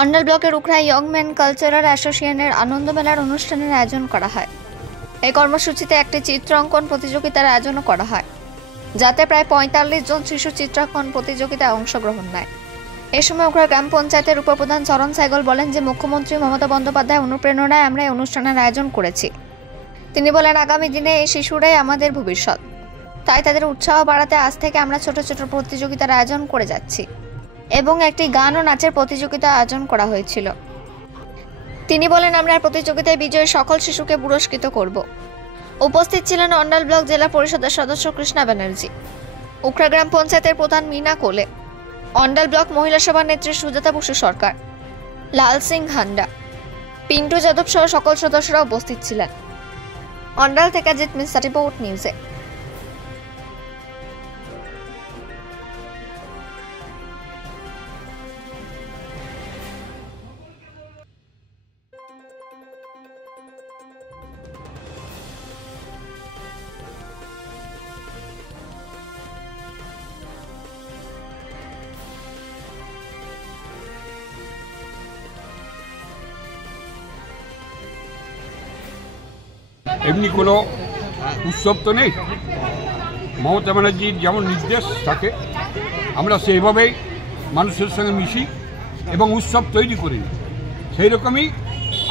অন্ডাল ব্লকের Ukhra young man cultural অ্যাসোসিয়েশনের আনন্দ মেলার অনুষ্ঠানের আয়োজন করা হয়। এই কর্মসূচিতে একটি চিত্রাঙ্কন প্রতিযোগিতার আয়োজনও করা হয়, যাতে প্রায় ৪৫ জন শিশু চিত্রাঙ্কন প্রতিযোগিতায় অংশগ্রহণ নেয়। এই সময় উখড়া গ্রাম পঞ্চায়েতের উপপ্রধান চরণ সাইগল বলেন যে মুখ্যমন্ত্রী মমতা বন্দ্যোপাধ্যায় অনুপ্রেরণায় আমরা এই অনুষ্ঠানের আয়োজন করেছি। তিনি বলেন, আগামী দিনে এই শিশুরাই আমাদের ভবিষ্যৎ, তাই তাদের উৎসাহ বাড়াতে আজ থেকে আমরা ছোট ছোট প্রতিযোগিতার আয়োজন করে যাচ্ছি এবং একটি গান ও নাচের প্রতিযোগিতা আয়োজন করা হয়েছিল। তিনি বলেন, আমরা প্রতিযোগিতায় বিজয়ী সকল শিশুকে পুরস্কৃত করব। উপস্থিত ছিলেন অন্ডাল ব্লক জেলা পরিষদের সদস্য কৃষ্ণা ব্যানার্জি, উখড়া গ্রাম পঞ্চায়েতের প্রধান মিনা কোলে, অন্ডাল ব্লক মহিলা সভার নেত্রী সুজাতা বসু সরকার, লাল সিং হান্ডা, পিন্টু যাদব সহ সকল সদস্যরা উপস্থিত ছিলেন। অন্ডাল থেকে জিৎ মিশ্রা, রিপোর্ট নিউজে। এমনি কোনো উৎসব তো নেই, মমতা ব্যানার্জির যেমন নির্দেশ থাকে আমরা সেইভাবেই মানুষের সঙ্গে মিশি এবং উৎসব তৈরি করি। সেই রকমই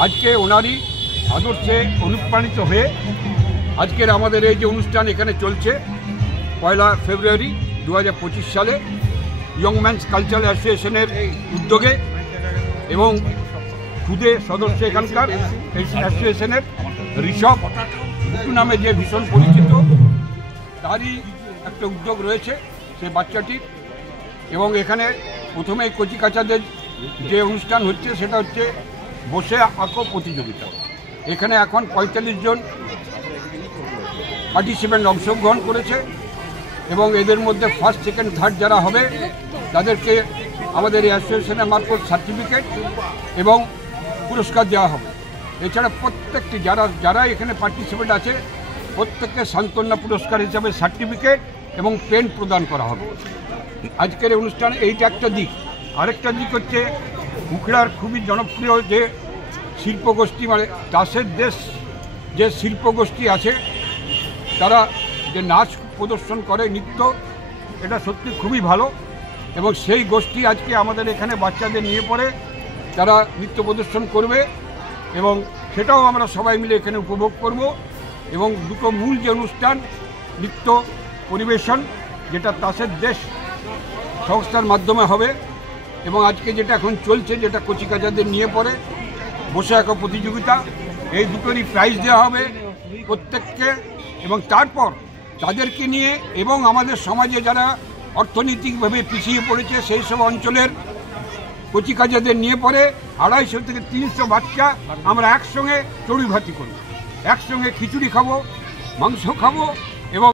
আজকে ওনারই আদর্শে অনুপ্রাণিত হয়ে আজকের আমাদের এই যে অনুষ্ঠান এখানে চলছে 1 ফেব্রুয়ারি 2025 সালে ইয়ং ম্যানস কালচারাল অ্যাসোসিয়েশনের উদ্যোগে এবং খুদে সদস্য এখানকার এই অ্যাসোসিয়েশনের ঋষভ বুটু নামে যে ভীষণ পরিচিত, তারই একটা উদ্যোগ রয়েছে সে বাচ্চাটির। এবং এখানে প্রথমে কচিকাচাদের যে অনুষ্ঠান হচ্ছে সেটা হচ্ছে বসে আঁকো প্রতিযোগিতা। এখানে এখন ৪৫ জন পার্টিসিপেন্ট অংশগ্রহণ করেছে এবং এদের মধ্যে ফার্স্ট, সেকেন্ড, থার্ড যারা হবে তাদেরকে আমাদের এই অ্যাসোসিয়েশনের মারফত সার্টিফিকেট এবং পুরস্কার দেওয়া হবে। এছাড়া প্রত্যেকটি যারা এখানে পার্টিসিপেন্ট আছে প্রত্যেককে সান্ত্বনা পুরস্কার হিসাবে সার্টিফিকেট এবং পেন প্রদান করা হবে। আজকের অনুষ্ঠানে এইটা একটা দিক। আরেকটা দিক হচ্ছে উখড়ার খুবই জনপ্রিয় যে শিল্পগোষ্ঠী, মানে চাষের দেশ যে শিল্পগোষ্ঠী আছে, তারা যে নাচ প্রদর্শন করে, নৃত্য, এটা সত্যি খুবই ভালো। এবং সেই গোষ্ঠী আজকে আমাদের এখানে বাচ্চাদের নিয়ে পড়ে তারা নৃত্য প্রদর্শন করবে এবং সেটাও আমরা সবাই মিলে এখানে উপভোগ করব। এবং দুটো মূল যে অনুষ্ঠান নৃত্য পরিবেশন, যেটা তাসের দেশ সংস্থার মাধ্যমে হবে, এবং আজকে যেটা এখন চলছে যেটা কচিকাচাদের নিয়ে পড়ে বসে আঁকা প্রতিযোগিতা, এই দুটোরই প্রাইজ দেওয়া হবে প্রত্যেককে। এবং তারপর তাদেরকে নিয়ে এবং আমাদের সমাজে যারা অর্থনৈতিকভাবে পিছিয়ে পড়েছে সেই সব অঞ্চলের কচিকাচাদের নিয়ে পড়ে 250 থেকে 300 বাচ্চা আমরা একসঙ্গে চড়ুই ভাতি করব, একসঙ্গে খিচুড়ি খাবো, মাংস খাবো এবং